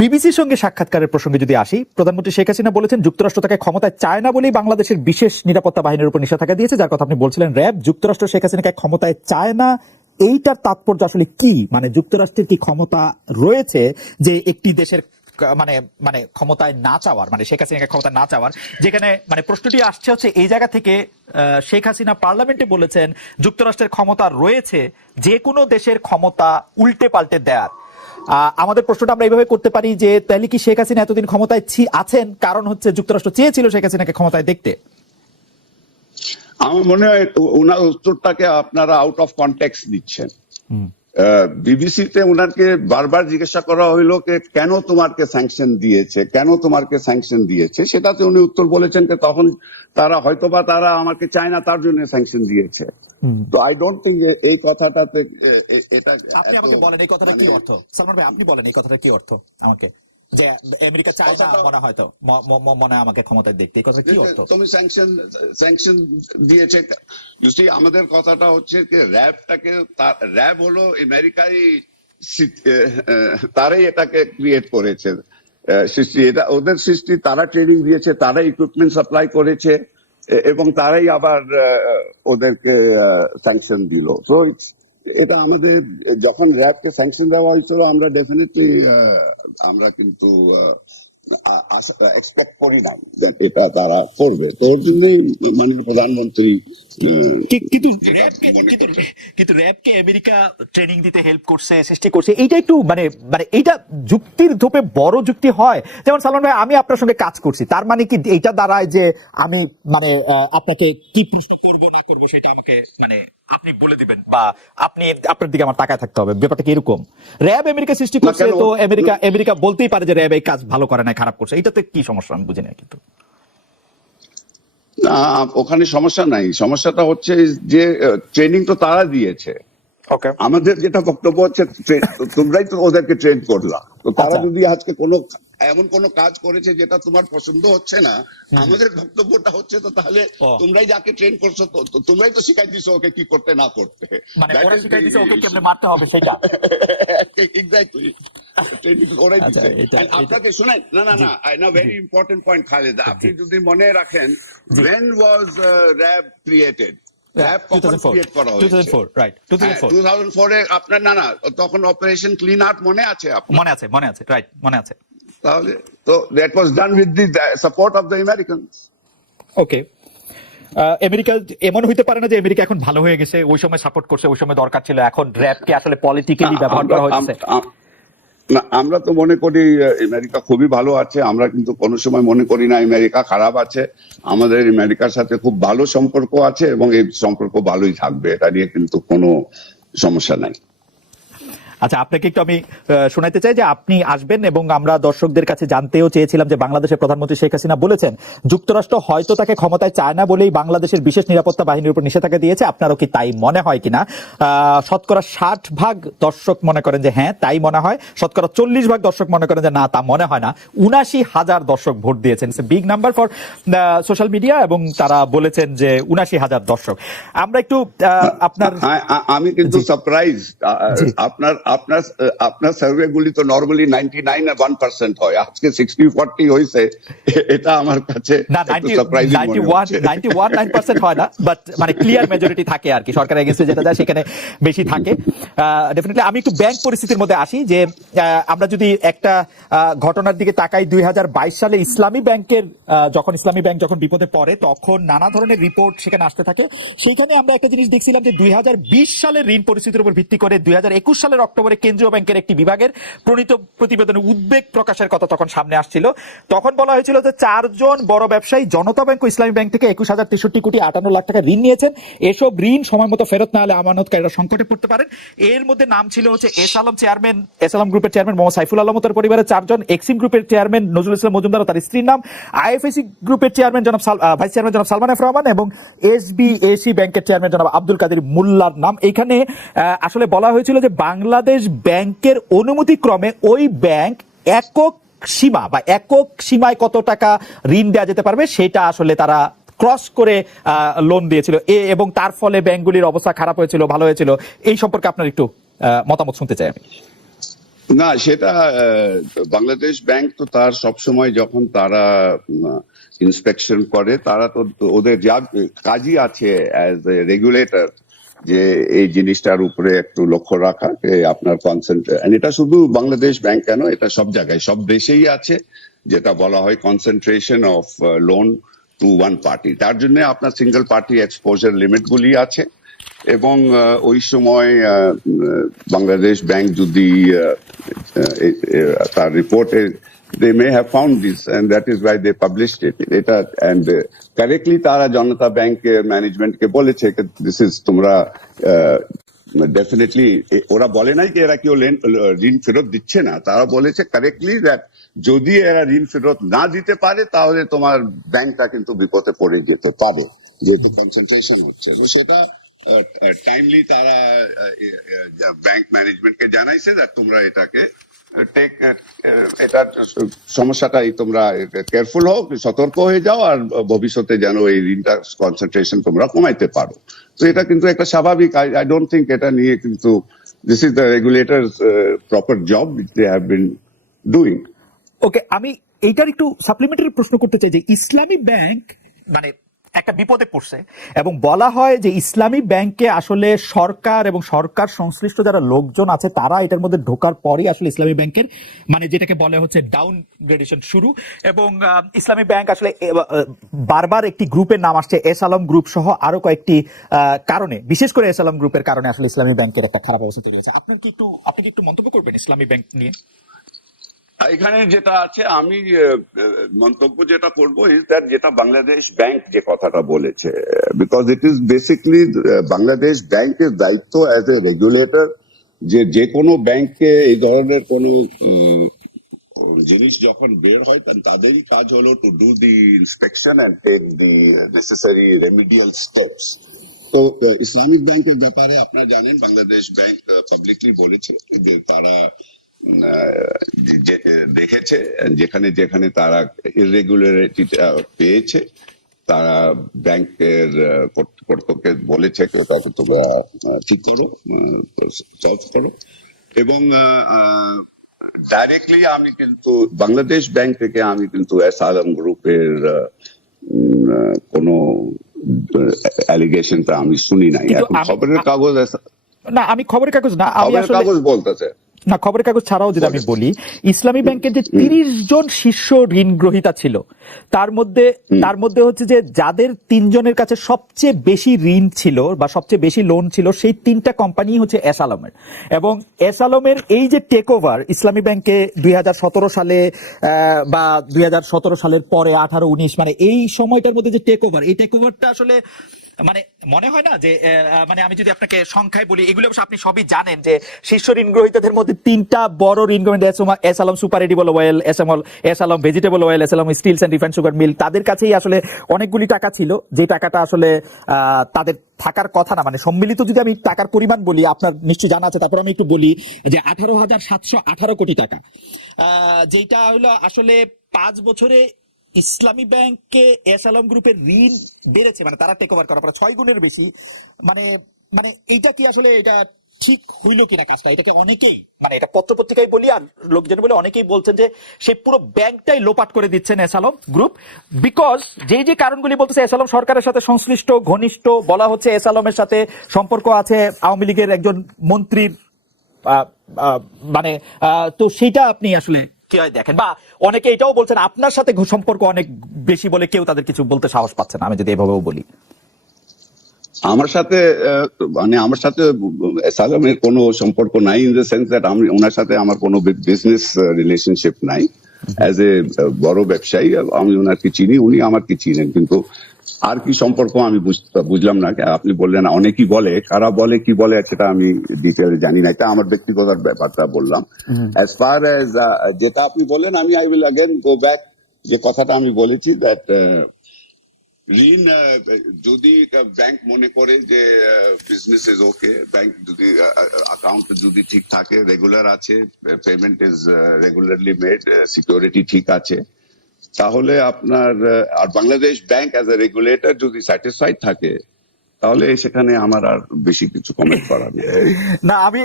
বিবিসির সঙ্গে সাক্ষাৎকারের প্রসঙ্গে যদি আসি, প্রধানমন্ত্রী শেখ হাসিনা বলেছেন যুক্তরাষ্ট্র তাকে ক্ষমতায় চায় না বলেই বাংলাদেশের বিশেষ নিরাপত্তা বাহিনীর উপর নিষেধাজ্ঞা দিয়েছে, যার কথা আপনি বলছিলেন র্যাব। যুক্তরাষ্ট্র শেখ হাসিনাকে ক্ষমতায় চায় না, এইটার তাৎপর্য আসলে কি? মানে যুক্তরাষ্ট্রের কি ক্ষমতা রয়েছে যে একটি দেশের মানে মানে ক্ষমতায় না চাওয়ার, মানে শেখ হাসিনাকে ক্ষমতায় না চাওয়ার? যেখানে মানে প্রশ্নটি আসছে হচ্ছে এই জায়গা থেকে, শেখ হাসিনা পার্লামেন্টে বলেছেন যুক্তরাষ্ট্রের ক্ষমতা রয়েছে যে কোনো দেশের ক্ষমতা উল্টে পাল্টে দেয়ার। আমাদের প্রশ্নটা আমরা এইভাবে করতে পারি যে তাহলে কি শেখ হাসিনা এতদিন ক্ষমতায় আছেন কারণ হচ্ছে যুক্তরাষ্ট্র চেয়েছিল শেখ হাসিনাকে ক্ষমতায় দেখতে? আমার মনে হয় ওনার উত্তরটাকে আপনারা আউট অফ কনটেক্সট দিচ্ছেন। বিবিসিতে ওনাকে বারবার জিজ্ঞাসা করা হইলো কেন তোমাকে স্যাংশন দিয়েছে, কেন তোমাকে স্যাংশন দিয়েছে, সেটাতে উনি উত্তর বলেছেন তখন তারা হয়তোবা তারা আমাকে চায় না তার জন্য স্যাংশন দিয়েছে। তো আই ডোন্ট থিঙ্ক এই কথাটাতে এটা। আপনি আমাকে বলেন এই কথাটা কি অর্থ? সালমান ভাই আপনি বলেন এই কথাটা কি অর্থ আমাকে, যে আমেরিকা চায় না মনে হয় তো মনে আমাকে ক্ষমতায় দেখতে, এই কথা কি অর্থ? তুমি স্যাংশন দিয়েছে। আমাদের কথাটা হচ্ছে যে র্যাব হলো আমেরিকাই, তারাই এটাকে ক্রিয়েট করেছে, সৃষ্টি, এটা ওদের সৃষ্টি, তারা ট্রেনিং দিয়েছে, তারা ইকুইপমেন্ট সাপ্লাই করেছে এবং তারাই আবার ওদেরকে স্যাংশন দিল। তো এটা আমাদের যখন র্যাবকে স্যাংশন দেওয়া হয়েছিল আমরা ডেফিনেটলি আমরা কিন্তু এক্সপেক্ট করি নাই এটা তারা করবে। তো ওর জন্যই মাননীয় প্রধানমন্ত্রী কিন্তু র্যাবকে আমেরিকা ট্রেনিং দিতে হেল্প করছে, সৃষ্টি করছে, এইটা একটু মানে মানে এইটা যুক্তির ধোপে বড় যুক্তি হয়? যেমন সালমান ভাই আমি আপনার সঙ্গে কাজ করছি, তার মানে কি এইটা দাঁড়ায় যে আমি মানে আপনাকে কি প্রশ্ন করবো না করবো সেটা আমাকে মানে আপনি বলে দিবেন বা আপনি আপনার দিকে আমার তাকায় থাকতে হবে? ব্যাপারটা কি এরকম? র্যাব আমেরিকা সৃষ্টি করছে, তো আমেরিকা বলতেই পারে যে র্যাব এই কাজ ভালো করে না, খারাপ করছে, এটাতে কি সমস্যা আমি বুঝি না। কিন্তু ওখানে সমস্যা নাই, সমস্যাটা হচ্ছে যে ট্রেনিং তো তারা দিয়েছে। আমাদের যেটা বক্তব্য হচ্ছে তোমরাই তো ওদেরকে ট্রেন করলা, তো তারা যদি আজকে এমন কোন কাজ করেছে যেটা তোমার পছন্দ হচ্ছে না, আমাদের বক্তব্যটা হচ্ছে তো তাহলে তোমরাই যাকে ট্রেন করছো তোমরাই তো শিখাই দিছো ওকে কি করতে না করতে, মানে ওরা শিখাই দিছে ওকে কেমনে মারতে হবে সেটা। এক্স্যাক্টলি, ট্রেনিং ওরাই দিছে। আপনাকে শুনেন, না ভেরি ইম্পর্টেন্ট পয়েন্ট খালেদ, আপনি যদি মনে রাখেন when was RAB created? RAB কখন ক্রিয়েট করা হয়েছে? 2004, রাইট, 2004 এ আপনার না তখন অপারেশন ক্লিন আর্ট মনে আছে আপনার? মনে আছে, রাইট, মনে আছে। তাহলে তো that was done with the support of the Americans. Okay, America এমন হইতে পারে না যে আমেরিকা এখন ভালো হয়ে গেছে, ওই সময় সাপোর্ট করছে, ওই সময় দরকার ছিল, এখন র্যাবকে আসলে পলিটিক্যালি ব্যবহার করা হচ্ছে? না, আমরা তো মনে করি আমেরিকা খুবই ভালো আছে, আমরা কিন্তু কোনো সময় মনে করি না আমেরিকা খারাপ আছে। আমাদের আমেরিকার সাথে খুব ভালো সম্পর্ক আছে এবং এই সম্পর্ক ভালোই থাকবে, এটা নিয়ে কিন্তু কোনো সমস্যা নাই। আচ্ছা, আপনাকে একটু আমি শোনাইতে চাই যে আপনি আসবেন এবং আমরা দর্শকদের কাছে জানতেও চেয়েছিলাম যে বাংলাদেশের প্রধানমন্ত্রী শেখ হাসিনা বলেছেন যুক্তরাষ্ট্র হয়তো তাকে ক্ষমতায় চায় না বলেই বাংলাদেশের বিশেষ নিরাপত্তা বাহিনীর উপর নিষেধাজ্ঞা দিয়েছে। আপনারও কি তাই মনে হয় কিনা? শতকরা 60% দর্শক মনে করেন যে হ্যাঁ তাই মনে হয়, শতকরা 40% দর্শক মনে করেন যে না তা মনে হয় না। 79,000 দর্শক ভোট দিয়েছেন, it's a big number for social media, এবং তারা বলেছেন যে 79,000 দর্শক। আমরা একটু আমি কিন্তু সারপ্রাইজ, আপনার সার্ভে গুলি তো নরমালি 99% হয়, আজকে 60-40 হয়েছে, এটা আমার কাছে একটু সারপ্রাইজিং মনে হচ্ছে। 91% হয় না, বাট মানে ক্লিয়ার মেজরিটি থাকে আর কি, সরকারের এগেইনস্টে যেটা যায় সেখানে বেশি থাকে ডেফিনেটলি। আমি একটু ব্যাংক পরিস্থিতির মধ্যে আসি, যে আমরা যদি একটা ঘটনার দিকে তাকাই, 2022 সালে ইসলামী ব্যাংক যখন বিপদে পড়ে তখন নানা ধরনের রিপোর্ট সেখানে আসতে থাকে। সেইখানে আমরা একটা জিনিস দেখছিলাম যে 2020 সালের ঋণ পরিস্থিতির উপর ভিত্তি করে 2021 সালের অক্টোবরে কেন্দ্রীয় ব্যাংকের একটি বিভাগের প্রণীত প্রতিবেদনে উদ্বেগ প্রকাশের কথা তখন সামনে আসছিল। তখন বলা হয়েছিল যে 4 জন বড় ব্যবসায়ী জনতা ব্যাংক ও ইসলামী ব্যাংক থেকে 21,063 কোটি 58 লাখ টাকা ঋণ নিয়েছেন। এসব ঋণ সময় মতো ফেরত না হলে আমানতকারীরা সংকটে পড়তে পারেন। এর মধ্যে নাম ছিল হচ্ছে এস আলম গ্রুপের চেয়ারম্যান মোহাম্মদ সাইফুল আলম ও তার পরিবারের 4 জন, এক্সিম গ্রুপের চেয়ারম্যান নজরুল ইসলাম মজুমদার ও তার স্ত্রীর নাম, আইএফএসি গ্রুপের চেয়ারম্যান ভাইস চেয়ারম্যান জনাব সালমান এফ রহমান এবং এসবিএসি ব্যাংকের চেয়ারম্যান জনাব আব্দুল কাদের মোল্লার নাম। এখানে আসলে বলা হয়েছিল যে বাংলাদেশ ব্যাংকের অনুমতি ক্রমে ওই ব্যাংক একক সীমায় কত টাকা ঋণ দেওয়া যেতে পারবে সেটা আসলে তারা ক্রস করে লোন দিয়েছিল, এবং তার ফলে ব্যাংকগুলির অবস্থা খারাপ হয়েছিল, ভালো হয়েছিল। এই সম্পর্কে আপনার একটু মতামত শুনতে চাই আমি। না, সেটা বাংলাদেশ ব্যাংক তো তার সবসময় যখন তারা ইন্সপেকশন করে, তারা তো ওদের যা কাজই আছে অ্যাজ এ রেগুলেটর, যে এই জিনিসটার উপরে একটু লক্ষ্য রাখা, যে আপনার কনসেন্ট্রেশন, এটা শুধু বাংলাদেশ ব্যাংক কেন, এটা সব জায়গায় সব দেশেই আছে, যেটা বলা হয় concentration of loan to one party. তার জন্য আপনার সিঙ্গেল পার্টি এক্সপোজার লিমিট গুলি আছে। এবং ওই সময় বাংলাদেশ ব্যাংক যদি তার রিপোর্টে they may have found this and that is why they published it, এটা and correctly তারা জনতা ব্যাংকের ম্যানেজমেন্টকে বলেছে দিস ইজ তোমরা ডেফিনেটলি, ওরা বলে নাই যে এরা কেউ ঋণ ফেরত দিচ্ছে না, তারা বলেছে কারেক্টলি দ্যাট যদি এরা ঋণ ফেরত না দিতে পারে তাহলে তোমার ব্যাংকটা কিন্তু বিপদে পড়ে যেতে পারে, যেহেতু কনসেন্ট্রেশন হচ্ছে। তো সেটা টাইমলি তারা ব্যাংক ম্যানেজমেন্টকে জানাইছে যে তোমরা এটাকে এটা সমস্যাটাই তোমরা কেয়ারফুল হও, সতর্ক হয়ে যাও, আর ভবিষ্যতে যেন এই ঋণটা কনসেন্ট্রেশন তোমরা কমাইতে পারো। তো এটা কিন্তু একটা স্বাভাবিক, আই ডোন্ট থিঙ্ক এটা নিয়ে কিন্তু this is the regulators proper job they have been doing. Okay, আমি এইটার একটু সাপ্লিমেন্টারি প্রশ্ন করতে চাই যে ইসলামী ব্যাংক মানে একটা বিপদে পড়ছে এবং বলা হয় যে ইসলামী ব্যাংকে আসলে সরকার এবং সরকার সংশ্লিষ্ট যারা লোকজন আছে তারা এটার মধ্যে ঢোকার পরই আসলে ইসলামী ব্যাংকের মানে যেটাকে বলা হচ্ছে ডাউন গ্রেডেশন শুরু। এবং ইসলামী ব্যাংক আসলে বারবার একটি গ্রুপের নাম আসছে, এস আলম গ্রুপ সহ আরো কয়েকটি কারণে, বিশেষ করে এস আলম গ্রুপের কারণে আসলে ইসলামী ব্যাংকের একটা খারাপ অবস্থা তৈরি হয়েছে। আপনি কি একটু মন্তব্য করবেন ইসলামী ব্যাংক নিয়ে? এখানে যেটা আছে, আমি মন্তব্য যেটা করবো ইজ দ্যাট যেটা বাংলাদেশ ব্যাংক যে কথাটা বলেছে, because it is basically Bangladesh ব্যাংকের দায়িত্ব অ্যাজ এ রেগুলেটর, যে কোনো ব্যাংকে এই ধরনের কোনো জিনিস যখন বের হয় তাদেরই কাজ হলো to do the inspection and take the necessary remedial steps. তো ইসলামিক ব্যাংকের ব্যাপারে আপনারা জানেন বাংলাদেশ ব্যাংক পাবলিকলি বলেছে যে তারা দেখেছে যেখানে যেখানে তারা ইররেগুলারিটি পেয়েছে, তারা ব্যাংকের কর্তৃপক্ষকে বলেছে তাতে তোমরা ঠিক করো, সলভ করো। এবং ডাইরেক্টলি আমি কিন্তু বাংলাদেশ ব্যাংক থেকে আমি কিন্তু এস আলম গ্রুপের কোনো অ্যালিগেশনটা আমি শুনি নাই। এখন খবরের কাগজ, না আমি খবরের কাগজ না, আমি খবরের আসলে কাগজ বলতেছে না, খবরের কাগজ ছাড়াও যদি আমি বলি, ইসলামী ব্যাংকের যে 30 জন শীর্ষ ঋণ গ্রহীতা ছিল তার মধ্যে হচ্ছে যে যাদের 3 জনের কাছে সবচেয়ে বেশি ঋণ ছিল বা সবচেয়ে বেশি লোন ছিল সেই 3টা কোম্পানি হচ্ছে এস আলমের। এবং এস আলমের এই যে টেক ওভার ইসলামী ব্যাংকে 2017 সালে বা 2017 সালের পরে 18-19 মানে এই সময়টার মধ্যে যে টেক ওভার, এই টেক ওভারটা আসলে মানে মনে হয় না যে মানে আমি যদি আপনাকে সংখ্যায় বলি, এগুলো অবশ্য আপনি সবই জানেন যে শীর্ষ ঋণ গ্রহীতাদের মধ্যে 3টা বড় ঋণ গ্রহীতা S Alam super edible oil, S Alam vegetable oil, S Alam steels and refined sugar mill, তাদের কাছেই আসলে অনেকগুলি টাকা ছিল যে টাকাটা আসলে তাদের থাকার কথা না। মানে সম্মিলিত যদি আমি টাকার পরিমাণ বলি, আপনার নিশ্চয়ই জানা আছে, তারপর আমি একটু বলি যে 18,718 কোটি টাকা, যেটা হলো আসলে 5 বছরে ইসলামী ব্যাংকে এস আলম গ্রুপের ঋণ বেড়েছে, মানে তারা টেক ওভার করার পরে 6 গুণের বেশি। মানে মানে এইটা কি আসলে এটা ঠিক হইল কিনা কাজটা, এটাকে অনেকেই মানে এটা পত্রপত্রিকায় বলি আর লোকজন বলে অনেকেই বলছেন যে সে পুরো ব্যাংকটাই লোপাট করে দিচ্ছেন এস আলম গ্রুপ। বিকজ যে কারণগুলি বলতেছে, এস আলম সরকারের সাথে সংশ্লিষ্ট ঘনিষ্ঠ, বলা হচ্ছে এস আলমের সাথে সম্পর্ক আছে আওয়ামী লীগের একজন মন্ত্রীর, মানে তো সেইটা আপনি আসলে কি হয় দেখেন, বা অনেকে এটাও বলছেন আপনার সাথে সম্পর্ক অনেক বেশি বলে কেউ তাদের কিছু বলতে সাহস পাচ্ছে না, আমি যদি এভাবেও বলি। আমার সাথে মানে আমার সাথে সালামের কোনো সম্পর্ক নাই, ইন দ্য সেন্স দ্যাট আমি ওনার সাথে আমার কোনো বিজনেস রিলেশনশিপ নাই। অ্যাজ এ বড় ব্যবসায়ী আমি ওনাকে চিনি, উনি আমাকে চিনেন, কিন্তু আর কি সম্পর্ক আমি বুঝলাম না। আপনি বললেন অনেকেই বলে, কারা বলে কি বলে সেটা আমি ডিটেইলে জানি না, এটা আমার ব্যক্তিগত ব্যাপারটা বললাম। অ্যাজ ফার অ্যাজ যেটা আপনি বললেন, আমি I will again go back যে কথাটা আমি বলেছি দ্যাট ঋণ যদি ব্যাংক মনে করে যে বিজনেস ইজ ওকে, ব্যাংক যদি অ্যাকাউন্ট যদি ঠিক থাকে, রেগুলার আছে, payment is regularly made, security ঠিক আছে, তাহলে আপনার আর Bangladesh bank as a regulator যদি স্যাটিসফাইড থাকে, তাহলে সেখানে আমার আর বেশি কিছু কমেন্ট করার নেই। না আমি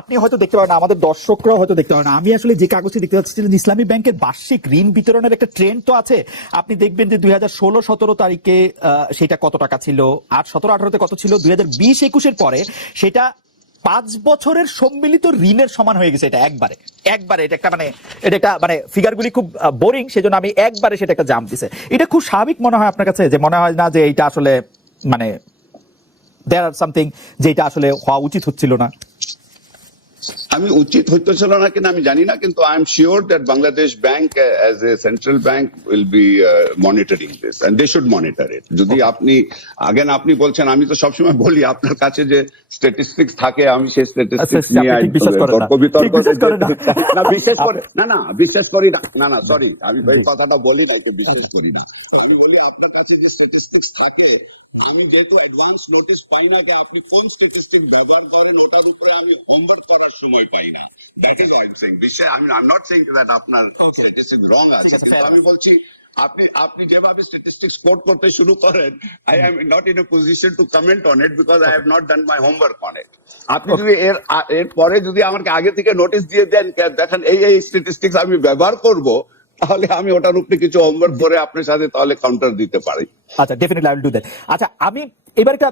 আপনি হয়তো দেখতে পারেন না, আমাদের দর্শকরাও হয়তো দেখতে পারেন না। আমি আসলে যে কাগজটি দেখতে পাচ্ছিলেন, ইসলামী ব্যাংকের বার্ষিক ঋণ বিতরণের একটা ট্রেন্ড তো আছে। আপনি দেখবেন যে 2016-17 তারিখে সেটা কত টাকা ছিল, 17-18 কত ছিল, 2020-21 পরে সেটা 5 বছরের সম্মিলিত ঋণের সমান হয়ে গেছে। এটা একবারে এটা একটা মানে ফিগারগুলি খুব বোরিং, সেজন্য আমি একবারে সেটা একটা জাম্প দিছে। এটা খুব স্বাভাবিক মনে হয় আপনার কাছে, যে মনে হয় না যে এটা আসলে মানে দেয়ার আর সামথিং যেটা আসলে হওয়া উচিত হচ্ছিল না? আমি উচিত হইতেছিল না কিনা আমি জানি না, কিন্তু I am sure that Bangladesh bank as a central bank will be monitoring this and they should monitor it. যদি আপনি বলছেন, আমি তো সবসময় বলি আপনার কাছে যে স্ট্যাটিস্টিক্স থাকে, আমি সেই স্ট্যাটিস্টিক্স নিয়ে তর্ক বিতর্ক না বিশ্বাস করি না সরি, আমি এই কথাটা বলি না, একে বিশ্বাস করি না। আমি বলি আপনার কাছে যে স্ট্যাটিস্টিক্স থাকে, আমি যেহেতু অ্যাডভান্স নোটিশ পাই না যে আপনি কোন স্ট্যাটিস্টিক ব্যবহার করেন, ওটার উপরে আমি হোমওয়ার্ক করার সময় পাই না। That is I am saying. I am not saying that আপনার স্ট্যাটিস্টিক রং আছে, কিন্তু আমি বলছি আপনি যেভাবে স্ট্যাটিস্টিক্স কোট করতে শুরু করেন, I am not in a position to comment on it because I have not done my homework on it. আপনি যদি এর পরে যদি আমাকে আগে থেকে নোটিশ দিয়ে দেন, দেখেন এই স্ট্যাটিস্টিক্স আমি ব্যবহার করব, তাহলে আমি ওটার উপরে কিছু হোমওয়ার্ক করে আপনার সাথে তাহলে কাউন্টার দিতে পারি। আচ্ছা, definitely I will do that. আচ্ছা, আমি এবার একটা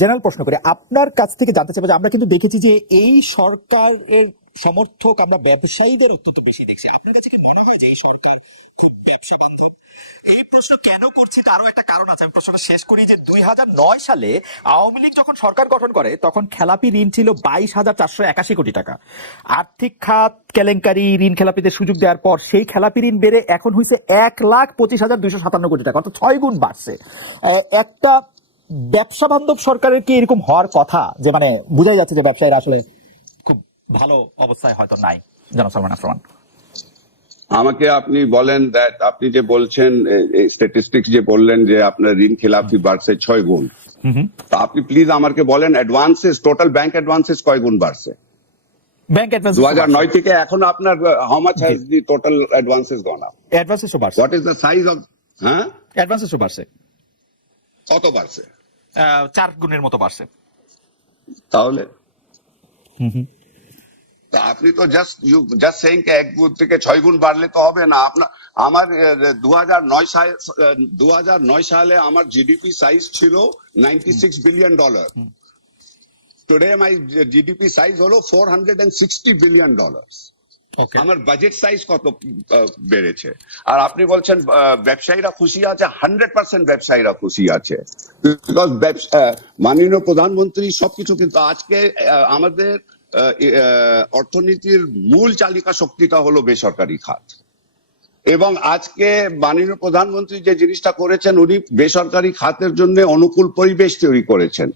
জেনারেল প্রশ্ন করি আপনার কাছ থেকে, জানতে চাইবো যে আমরা কিন্তু দেখেছি যে এই সরকারের সমর্থক আমরা ব্যবসায়ীদের অত্যন্ত বেশি দেখছি। আপনার কাছে কি মনে হয় যে এই সরকার খুব ব্যবসা বান্ধব? এই প্রশ্ন কেন করছি তারও একটা কারণ আছে। আমি প্রশ্নটা শেষ করি যে 2009 সালে আওয়ামী লীগ যখন সরকার গঠন করে, তখন খেলাপি ঋণ ছিল 22,481 কোটি টাকা। আর্থিক খাত কেলেঙ্কারি, ঋণ খেলাপিদের সুযোগ দেওয়ার পর সেই খেলাপি ঋণ বেড়ে এখন হয়েছে 1,25,257 কোটি টাকা, অর্থাৎ 6 গুণ বাড়ছে। একটা ব্যবসা বান্ধব সরকারের কি এরকম হওয়ার কথা? যে মানে বোঝাই যাচ্ছে যে ব্যবসায়ীরা আসলে খুব ভালো অবস্থায় হয়তো নাই। জনাব সালমান আফরমান, আমাকে আপনি বলেন দ্যাট আপনি যে বলছেন স্ট্যাটিস্টিক্স যে বললেন যে আপনার ঋণ খেলাপি বাড়ছে 6 গুণ, তো আপনি প্লিজ আমাকে বলেন অ্যাডভান্সেস, টোটাল ব্যাংক অ্যাডভান্সেস কয় গুণ বাড়ছে? ব্যাংক অ্যাডভান্স 2009 থেকে এখন আপনার how much has the total advances gone up? অ্যাডভান্সেসও বাড়ছে। What is the size of অ্যাডভান্সেসও বাড়ছে। কত বাড়ছে? 4 গুণের মতো বাড়ছে। তাহলে তা আপনি তো জাস্ট সেইং কে 1 গুণ থেকে 6 গুণ বাড়লে তো হবে না। আমার 2009 সালে আমার জিডিপি সাইজ ছিল $96 billion. Today my GDP size হলো $460 বিলিয়ন। আমার বাজেট সাইজ কত বেড়েছে? আর আপনি বলছেন ব্যবসায়ীরা খুশি আছে। 100% ব্যবসায়ীরা খুশি আছে, বিকজ মাননীয় প্রধানমন্ত্রী সবকিছু, কিন্তু আজকে আমাদের অর্থনীতির মূল চালিকা শক্তিটা হলো বেসরকারি খাত, এবং আজকে মাননীয় প্রধানমন্ত্রী যে জিনিসটা করেছেন, উনি বেসরকারি খাতের জন্য অনুকূল পরিবেশ তৈরি করেছেন।